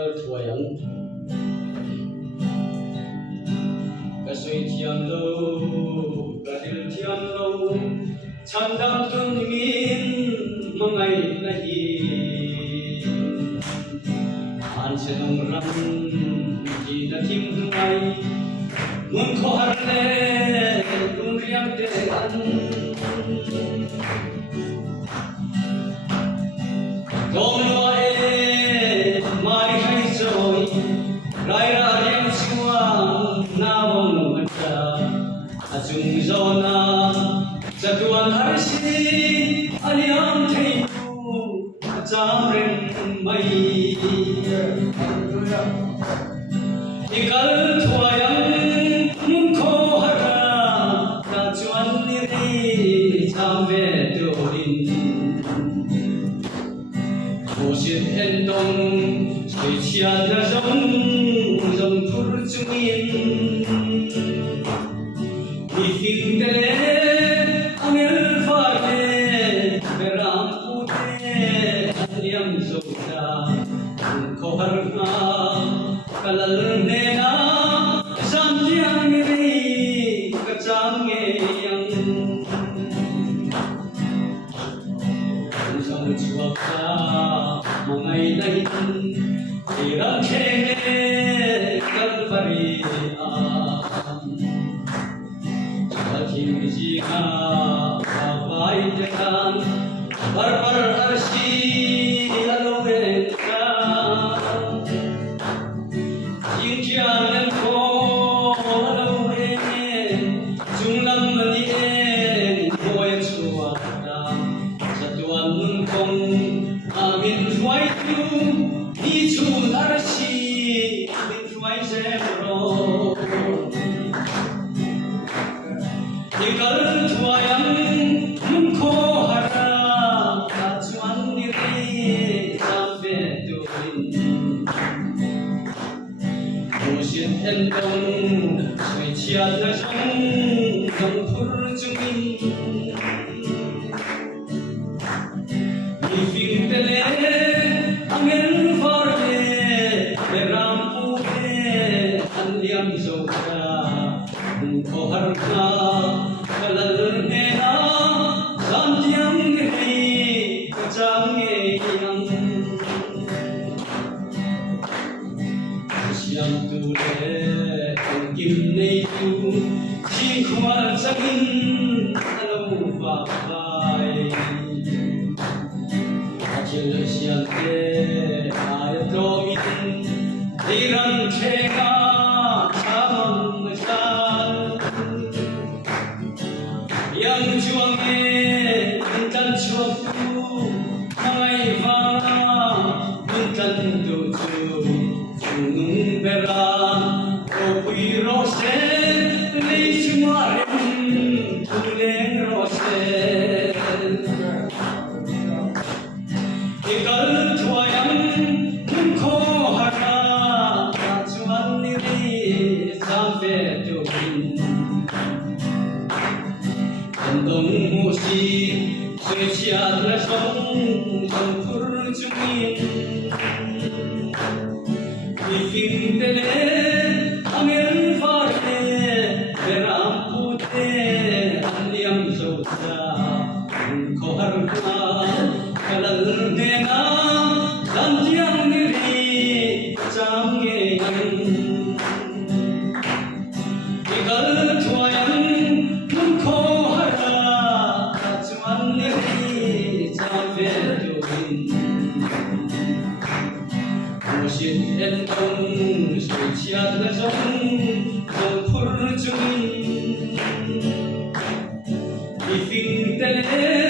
Cơ thua yang Cơ suy thiam lâu Cơ điều thiam lâu Chẳng đam tuân nghìn Mà ngày nahi An sẽ nông răng Chỉ đã thêm thương ai Muốn khó hẳn lệ Luôn riêng để ăn Don't know it, my face rồi, rai ra riêng xua nào nụ ta, chung zona, za tuan harsi, aliam thấy tu, cha ren bay, ikal thua yang mun kho hara, ta chuan ni cha ve dorin. Vô siết hẹn đông, suy chia ra rong phur chung yên. Đi phim tê, anh el phai tê, bè ram phu tê, anh liam dâu ta, khó har nga, kalal nê na, sam tiang nê rì, cả chang nghe yang. Dòng chuộc ta, một ngày nay thì đang khen nghe các bari cho thiên gì ha vai tekan bar arsi aloe ka jing chiang len ko aloe chung lam mani en boy chua ta satuan mun kong amin ruai tu ni chu narsi min ruai zero ikal tuayang mun kho hara ta chuan ni re sambe tuin musin en dong sui chia na jong dong phur chumin ni phim tele angel farle beram puhe anliam zoka ko harka kalal nena santiam ni kacang yang siam tu le kim nei tu chi khwal sakin alo va bai Chil sian te ayatomin diran chega chamang san yang chuang e tan chuak tu mai va tan tu chu chung bera o pui ro se nei chumarin tu leng ro se ikal tuayang mun kho hara ta chuan ni ri sambe tuin dong mu si sui chia na song phur chumin ni phim tele amel far te beram pu te anliam zo ta kho har ka kalal nena santiang ni ri chang nge yang ikal tuayang mun kho hara ta chuan ni ri cha ve tuin musin en dong sui chia na jong phur chumin ni phim tele